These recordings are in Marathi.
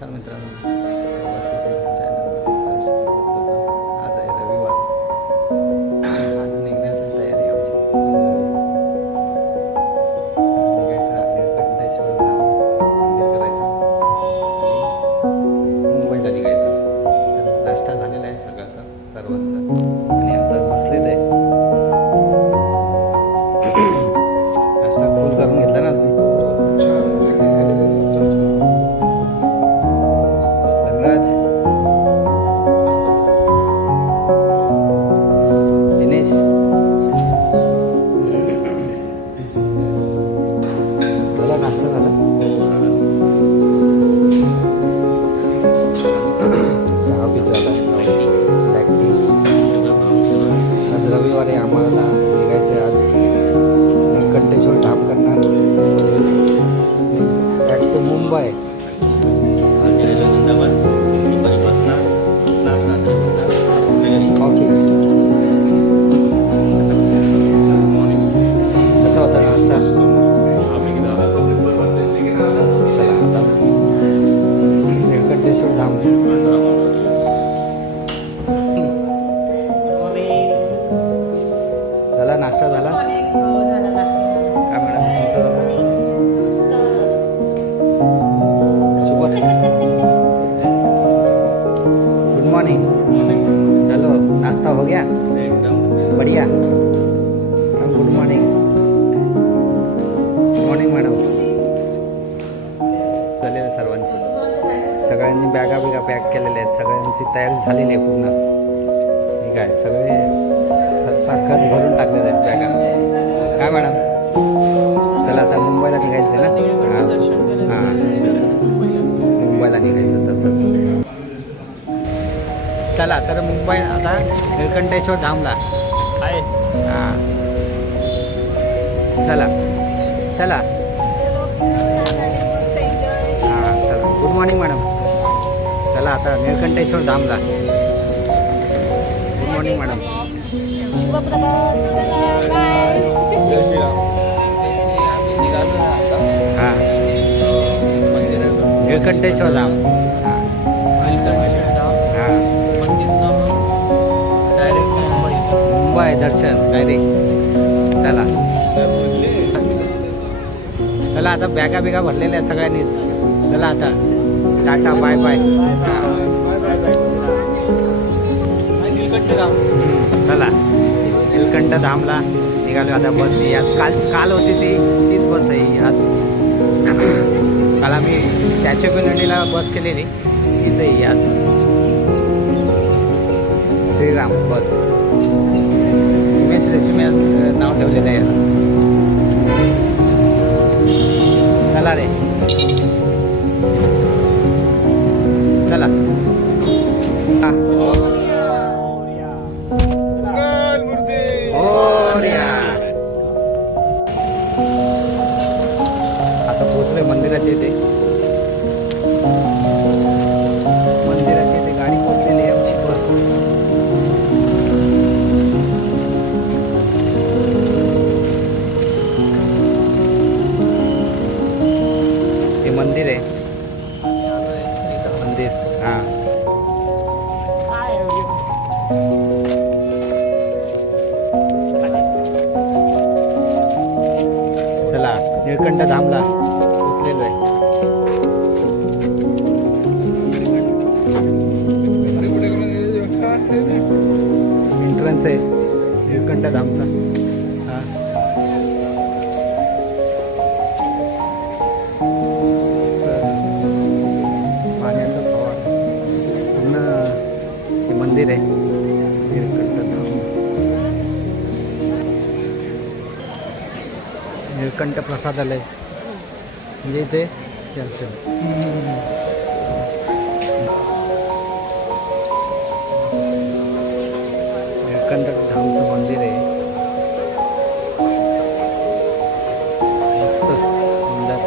नमस्कार मित्रांनो, चॅनलमध्ये सहर्ष स्वागत करतो. आज आहे रविवार. आज निघण्याची तयारी आहे आमची. निघायचं निळकंठेश्वर धाम मंदिर करायचं आणि मुंबईला निघायचं. तर नाश्ता झालेला आहे सकाळचा सर्वांचा आणि आता बसलेत आहे. नाश्ता फुल करून घेतला ना तुम्ही? दिनेश झाला नाश्ता झाला. चहा पितो आता, ब्लॅक टी. आज रविवार आहे, आम्हाला निघायचं आज निळकंठेश्वर धाम करणार. Back to Mumbai. ऑफिस कसा होता नाश्ता? चला आता निळकंठेश्वर धाम. झाला नाश्ता झाला? काय मॅडम तुमचं झालं? शुभ गुड मॉर्निंग. चलो नाश्ता हो गया? बढ़िया. Good morning. Good morning madam. झालेलं सर्वांची, सगळ्यांनी बॅगा बिगा पॅक केलेल्या आहेत. सगळ्यांची तयारी झालेली आहे पूर्ण. ठीक आहे, सगळे खच भरून टाकलेले आहेत बॅगा. काय मॅडम? चला आता मुंबईला निघायचं आहे ना? हां, मुंबईला निघायचं तसंच. चला तर मुंबई आता निळकंठेश्वर धामला आहे. हां चला चला. हां चला. Good morning madam. चला आता निळकंठेश्वर धामला. Good morning madam. जय श्रीराम. हां निळकंठेश्वर धाम. मुंबई दर्शन डायरेक्ट. चला चला आता बॅगा बिगा भरलेल्या सगळ्यांनीच. चला आता टाटा बाय बाय. चला निळकंठ धामला निघालो आता. बस आज काल होती तीच बस आहे आज. काल आम्ही स्टॅच्यू ऑफ युनिटीला बस केलेली, तीच आहे आज. श्रीराम बस. रेसिमी नाव ठेवलेलं आहे. चला रे चला. आता पोहोचलोय मंदिराच्या इथे. मंदिराच्या इथे गाडी पोहोचलेली आहे आमची बस. मंदिर आहे, मंदिर. हां चला निळकंठ धामला पोचलेलो आहे. एंट्रन्स आहे निळकंठ धामचा. हां मंदिर आहे निळकंठ प्रसादालय. म्हणजे इथे कॅन्सल. निळकंठ धामचं मंदिर आहे. मस्त सुंदर.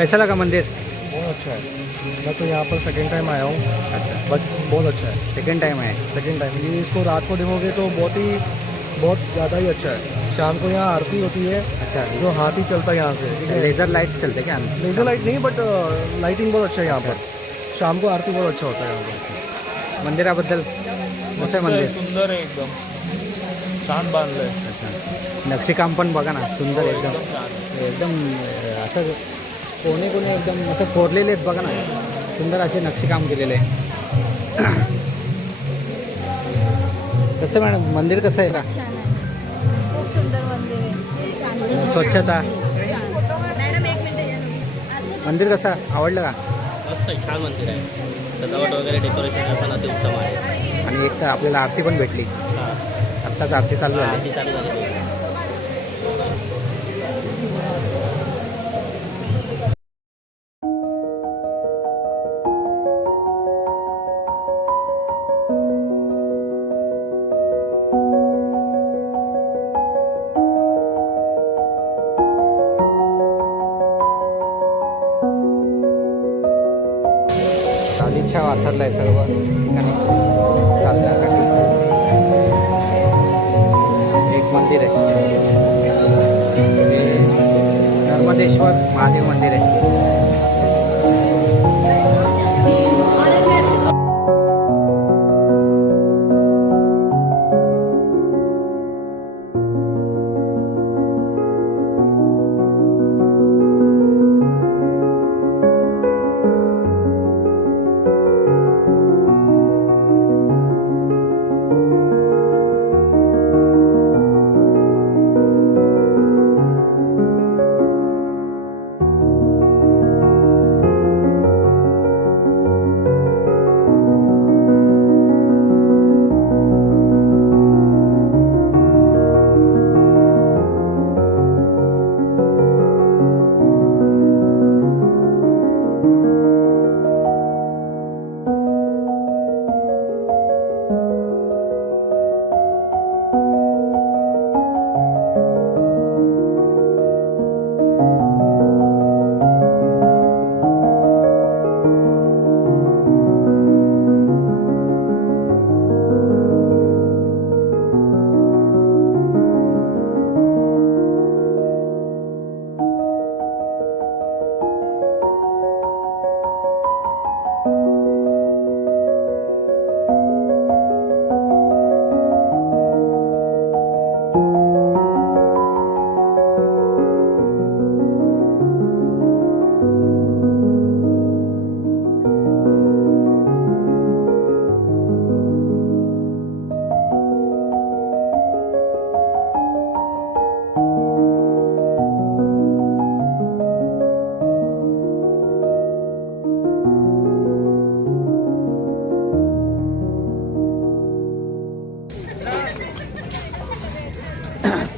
कैसा लगा मंदिर? बहुत अच्छा है। मैं तो यहाँ पर सेकेंड टाइम आया हूँ, अच्छा, बट बहुत अच्छा है। सेकेंड टाइम है। सेकेंड टाइम ये इसको रात को देखोगे तो बहुत ज़्यादा ही अच्छा है। शाम को यहाँ आरती होती है, अच्छा, जो हाथी चलता है यहाँ से, ठीक है। लेज़र लाइट चलते क्या? लेज़र लाइट नहीं, बट लाइटिंग बहुत अच्छा है यहाँ पर। शाम को आरती बहुत अच्छा होता है यहाँ पर। मंदिराबद्दल कसं आहे मंदिर? सुंदर आहे एकदम, छान बांधलंय. अच्छा, नक्षीकाम पण बघा ना, सुंदर एकदम. एकदम असं कोणे कोणे एकदम असं कोरलेले आहेत बघा ना, सुंदर असे नक्षीकाम केलेले आहे. कसं मॅडम मंदिर कसं आहे का? छान आहे, खूप सुंदर मंदिर आहे. छान आहे. स्वच्छता, मॅडम एक मिनिट या ना. मंदिर कसं आवडलं का? मस्त आहे, छान मंदिर आहे. सजावट वगैरे डेकोरेशन करताना ते उत्तम आहे. आणि एक तर आपल्याला आरती पण भेटली. हां, आत्ताच आरती चालू झाली. आरती चालू झाली. चालीच्या वाथरलं आहे सर्व ठिकाणी चालण्यासाठी. एक मंदिर आहे, हे नर्मदेश्वर महादेव मंदिर आहे.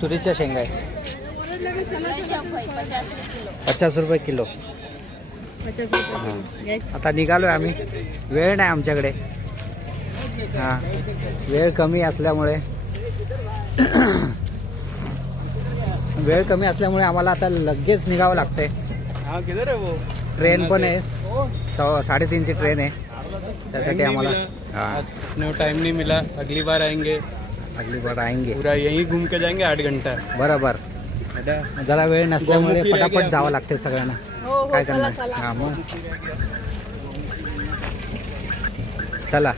तुरीच्या शेंगा आहे 50 रुपये किलो. हां, आता निघालो आहे आम्ही. वेळ नाही आमच्याकडे. हां, वेळ कमी असल्यामुळे आम्हाला आता लगेच निघावं लागतंय. ट्रेन पण आहे, 3:30ची ट्रेन आहे. त्यासाठी आम्हाला नो टाइम नहीं मिला. अगली बार आएंगे, पूरा यहीं घूम के जाएंगे 8 घंटा. बरोबर. जरा वेळ नसल्यामुळे गोमुखी पटापट राहिली जावं आपली. लागते सगळ्यांना. हो, काय चला, करणार? चला. हां, मग चला.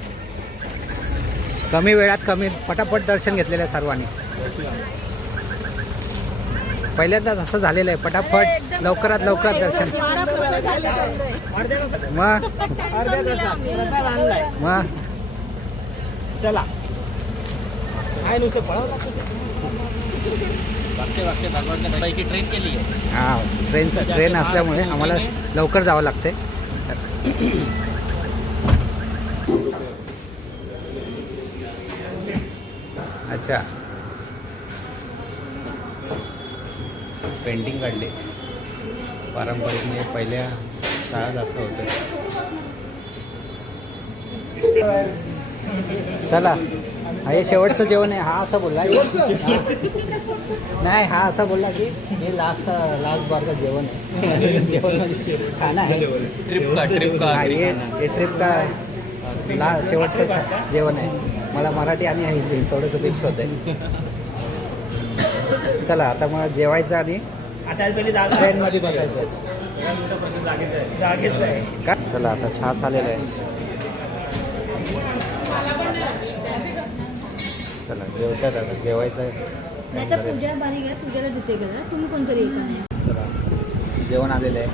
कमी वेळात कमी पटापट दर्शन घेतलेलं आहे सर्वांनी. पहिल्यांदाच असं झालेलं आहे, पटापट लवकरात लवकर दर्शन. मग चला काय नुसतं पळावं लागतं. ट्रेन केली आहे. हां, ट्रेन असल्यामुळे आम्हाला लवकर जावं लागते. अच्छा, पेंटिंग काढले पारंपरिक. म्हणजे पहिल्या शाळेत असं होतं. चला हे शेवटचं जेवण आहे. हा असं बोलला नाही, हा असा बोलला की हे लास्ट बार का जेवण आहे. जेवण म्हणजे खाना आहे. ट्रिप का हे ट्रिप का शेवटचं जेवण आहे. मला मराठी आणि हिंदी थोडंसं मिक्स होतं. चला आता मला जेवायचं आणि ट्रेनमध्ये बसायचं का. चला आता छास आलेला आहे. चला जेवतात आता जेवायचं नाही तर पूजा बारीक आहे, पूजाला देते का तुम्ही कोणतरी एका नाही. चला जेवण आलेलं आहे.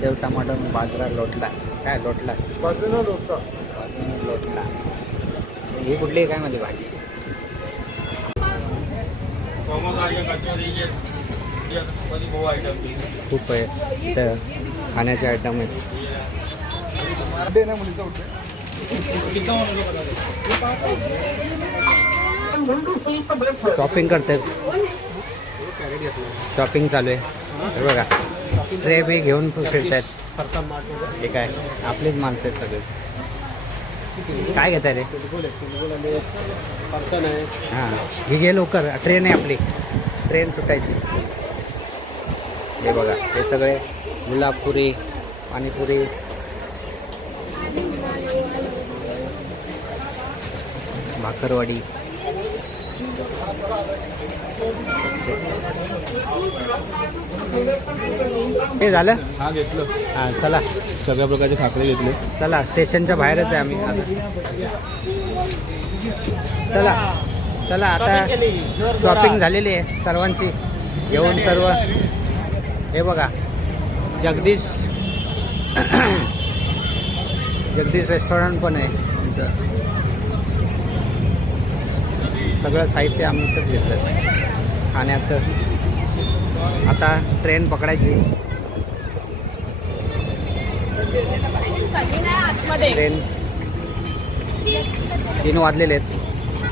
शेव टमाटर बाजरा लोटला. काय लोटला लोटला. ही कुठली काय मध्ये भाजी. खूप आहे तर खाण्याचे आयटम आहेत. शॉपिंग करतात. शॉपिंग चालू आहे. हे बघा ट्रे बी घेऊन फिरतायत. हे काय आपलीच माणसं आहेत सगळे. काय घेताय रे. हां ही घे लवकर. ट्रेन आहे आपली. ट्रेन सुटायची. हे बघा हे सगळे गुलाबपुरी पाणीपुरी भाकरवाडी. हे झालं. हा घेतलं. हां चला सगळ्या प्रकारचे खाकरे घेतले. चला स्टेशनच्या बाहेरच आहे आम्ही आता. चला चला आता शॉपिंग झालेली आहे सर्वांची. येऊन सर्व हे बघा जगदीश रेस्टॉरंट पण आहे आमचं. सगळं साहित्य आम्ही इथंच घेतलं खाण्याचं. आता ट्रेन पकडायची. ट्रेन 3 वाजलेले आहेत.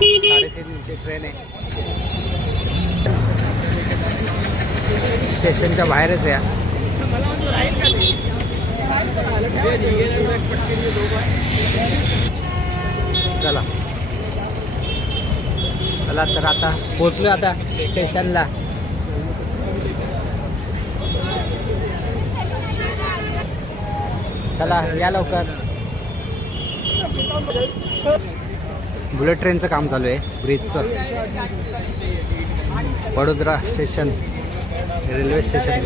3:30ची ट्रेन आहे. स्टेशनच्या बाहेरच आहे. चला चला तर आता पोचलो आता स्टेशनला. चला या लवकर. बुलेट ट्रेनचं काम चालू आहे ब्रिजचं. वडोदरा स्टेशन रेल्वे स्टेशन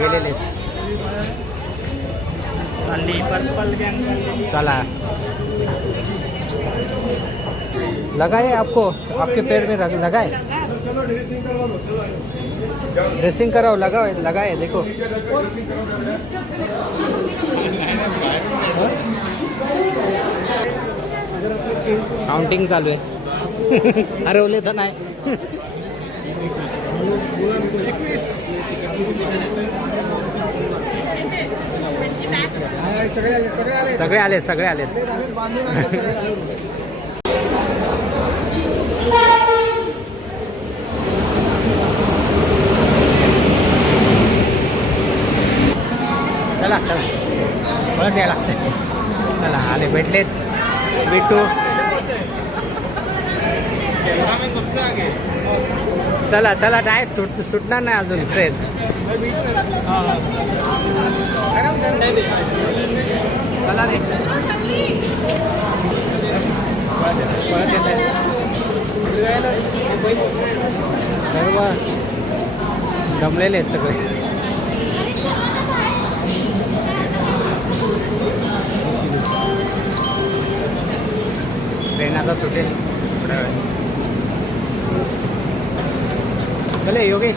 गेलेले. चला लगाए आपको आपके पैर में लगाए. ड्रेसिंग कराओ. लगाए देखो. काउंटिंग चालू आहे. हरवले तर नाही. सगळे आले. चला परत यायला लागतं. चला आले भेटलेत. बिट्टू चला डायरेक्ट सुटणार नाही अजून ट्रेन. चला रे परत येत आहे. सर्व दमलेले आहेत सगळे. ट्रेन आता सुटेल थोड्या वेळ. चले योगेश.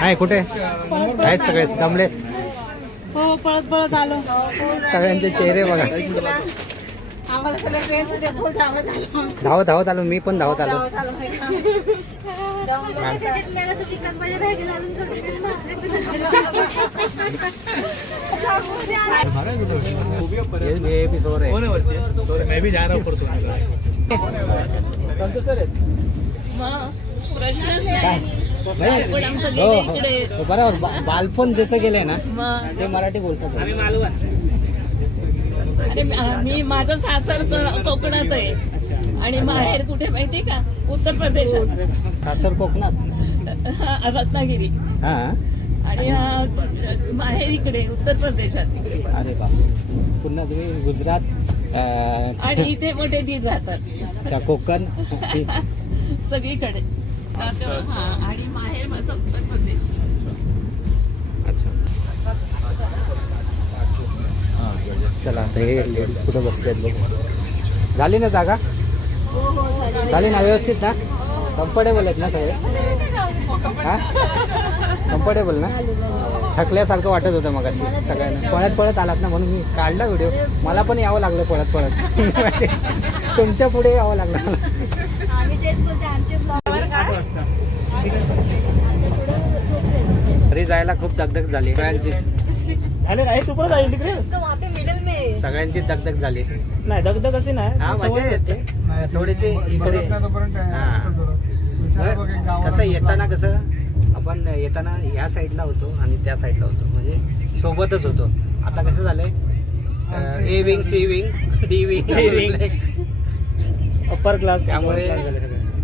आहे कुठे आहेत सगळे दमले. हो पळत आलो. सगळ्यांचे चेहरे बघा. आम्हाला सगळं ट्रेन सुटेल धावत आलो. मी पण धावत आलो. ये एपिसोड है. मैं भी जा रहा हूँ परसों. प्रश्नच नाही. पण आमचं हो गेलं इकडे. हो बरोबर बालपण ज्याचं गेलंय ना मग ते मराठी बोलतात. अरे मी माझं सासर कोकणात आहे आणि माहेर कुठे माहितीये का? उत्तर प्रदेशात. सासर कोकणात. रत्नागिरी. हा आणि माहेर इकडे उत्तर प्रदेशात इकडे. अरे बा पुन्हा तुम्ही गुजरात आणि इथे मोठे दीर राहतात अच्छा कोकण सगळीकडे. हा, आणि माहेर माझं उत्तर प्रदेश. अच्छा चला आता हे लेडीज कुठं बसले आहेत बघू. झाली ना जागा? हो हो झाली. झाली ना व्यवस्थित ना? कम्फर्टेबल आहेत ना सगळे? हा कम्फर्टेबल ना? थकल्यासारखं वाटत होतं मग अशी सगळ्यांना. पळत पळत आलात ना म्हणून मी काढला व्हिडिओ. मला पण यावं लागलं पळत पळत. तुमच्या पुढे यावं लागलं मला. आम्ही तेच बोलते आमचे ब्लॉग घरी जायला खूप दगदग झाली सगळ्यांचीच. तो वहाँ पे मिडल में. सगळ्यांची दगदग झाली. नाही दगदग असे नाही हा म्हणजे थोडीशी इकडे हा. कसं येताना कसं आपण येताना ह्या साईडला होतो आणि त्या साईडला होतो म्हणजे सोबतच होतो. आता कसं झालंय A wing C wing D wing upper class त्यामुळे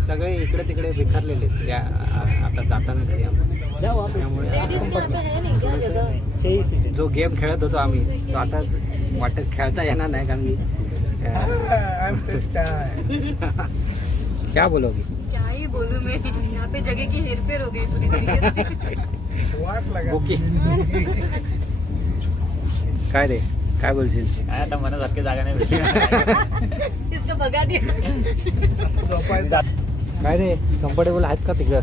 सगळे इकडे तिकडे बिखरलेले आहेत आता जाताना घरी त्यामुळे जो गेम खेळत होतो आम्ही तो आता वाटत खेळता येणार नाही कारण की क्या बोलोगी? क्या ही बोलूं मैं, यहाँ पे जगह की हेरफेर हो गई पूरी तरीके से. ओके काय रे काय बोलशील? आता मनासारखी जागा नाही भेटली. इसको भगा दिया. काय रे कम्फर्टेबल आहेत का तिकडं?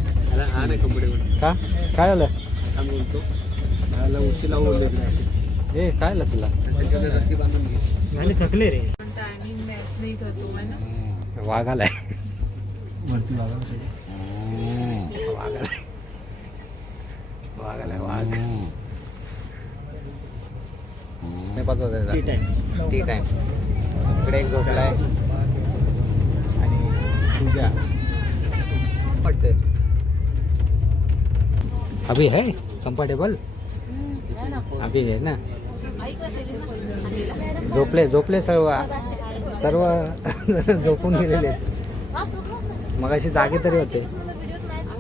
हा नाही कम्फर्टेबल. का काय झालं? काय बोलतो मला उशीला बोलले ए काय झालं तुला? रस्सी बांधून घे. आणि थकले रे. टाइमिंग मैच नहीं था तो है ना. वाघ आलाय. वरती वाघ आलाय. वाघ आलाय वाघ. पाच वाजायचा टी टाइम. इकडे एक झोपलाय आणि पूजा पडते. अभी है कंफर्टेबल अभी है ना. झोपले झोपले सर्व सर्व झोपून गेलेले आहेत. मग अशी जागे तरी होते.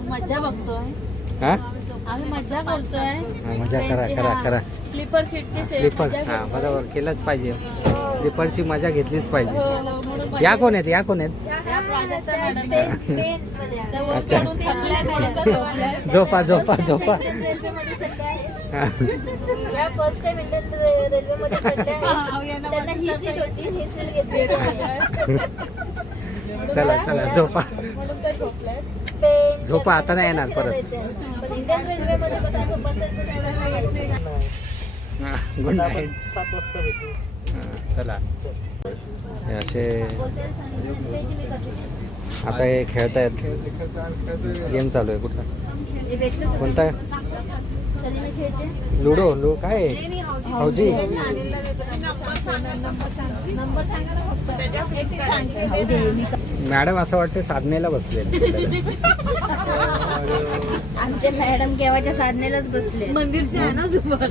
मजा बघतोय. हा आम्ही मजा बोलतोय. हा, मजा करा करा करा. स्लीपर सीटची स्लीपर हा बरोबर केलंच पाहिजे. स्लीपरची मजा घेतलीच पाहिजे. या कोण आहेत या कोण आहेत? अच्छा झोपा झोपा झोपा. हा. फर्स्ट टाइम इंडियन रेल्वेमध्ये चढले आहे. त्यांना ही सीट होती, ही सीट घेतली. चला चला झोपा स्पेन झोपा आता नाही येणार परत. पण इंडियन रेल्वेमध्ये कसं बसायचं गुड नाईट. 7 वाजता भेटू. चला हे असे आता हे खेळतायत. गेम चालू आहे कुठला कोणता? लुडो लुडो काय हौजी. नंबर सांगा ना फक्त. मॅडम असं वाटतं साधनेला बसले. आमचे मॅडम केव्हाच्या साधनेलाच बसले. मंदिर से आहे ना सुपर.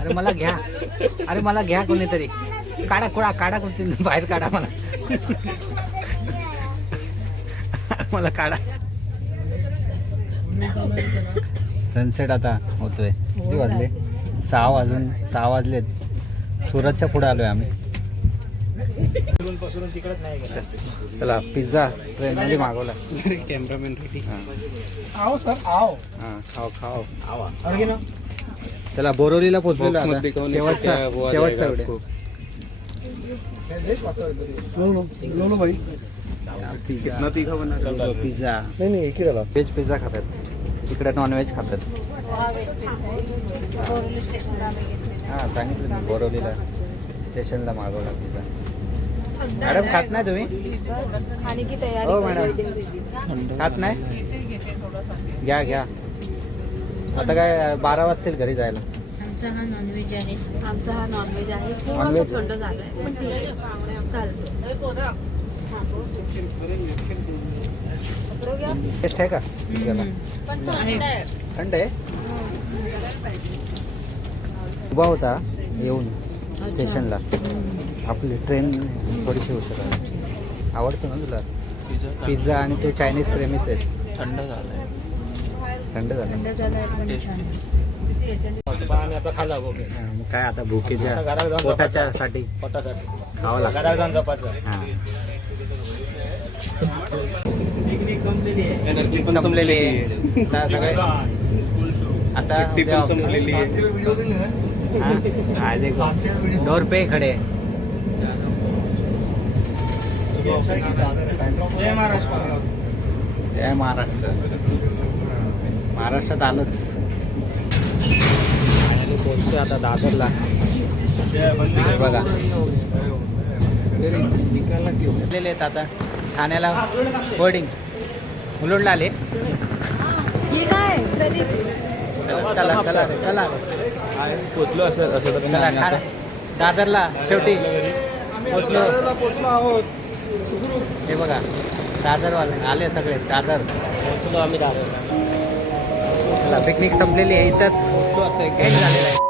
अरे मला घ्या अरे मला घ्या कोणीतरी. काढा कोणा काढा कोणती बाहेर काढा मला. मला काढा. सनसेट आता होतोय. किती वाजले? 6 वाजलेत. सुरतच्या पुढे आलोय आम्ही. पासून तिकडच नाही गेला. चला पिझ्झा ट्रेनमध्ये मागवला. Cameraman ready. आओ सर आओ. हा खाओ खाओ. और ना चला बोरोलीला पोहोचलेलो Box आता. मध्ये कोण शेवटचा आहे? वो शेवटचा आएगा व्हिडिओ. लो लो भाई. कितना तीखा बना रहा है? पिझ्झा नाही नाही एक केला. व्हेज पिझ्झा खातात. तिकडे नॉनव्हेज खातात. बोरिवली स्टेशनला आम्ही घेतलेलं. हां सांगितलं मी बोरवलीला स्टेशनला मागवला पिझ्झा. मॅडम खात नाही तुम्ही? आणि की हो तयारी मॅडम खात नाही? घ्या घ्या. आता काय 12 वाजतील घरी जायला. आमचा हा नॉनव्हेज आहे. आमचा हा नॉनव्हेज आहे. नॉनव्हेज? थोडंसं थंड झालंय पण ठीक आहे. चालतं. टेस्ट आहे का पिझ्झाला? पण तो थंड आहे. थंड आहे. उभा होता येऊन स्टेशनला. आपली ट्रेन थोडीशी उशीर आहे. आवडतो ना तुला पिझ्झा? आणि तू चायनीज प्रेमिस आहेस. थंड झालंय. थंड झालं. आम्ही आता खाल्ला गोके मग काय आता भुकेच्या पोटाच्या साठी पोटासाठी खावं लागतं. घरात जाऊन जपायचं. हां. एनर्जी संपलेली आहे आता सगळे. आता उद्या ऑफिस. हाँ देखो डोर पे खड़े. जय महाराष्ट्र. जय महाराष्ट्र. महाराष्ट्रात आलोच. फायनली पोहोचतोय आता दादरला. हे बघा गेलेले आहेत आता ठाण्याला. बोर्डिंग मुलुंडला आले. हे काय प्रदीप चला चला चला पोचलो असं तर चला दादरला शेवटी पोचलो. पोचलो आहोत. हे बघा दादरवाले आले सगळे. दादर पोचलो आम्ही दादर. चला पिकनिक संपलेली आहे. इथंच एंड झालेला आहे.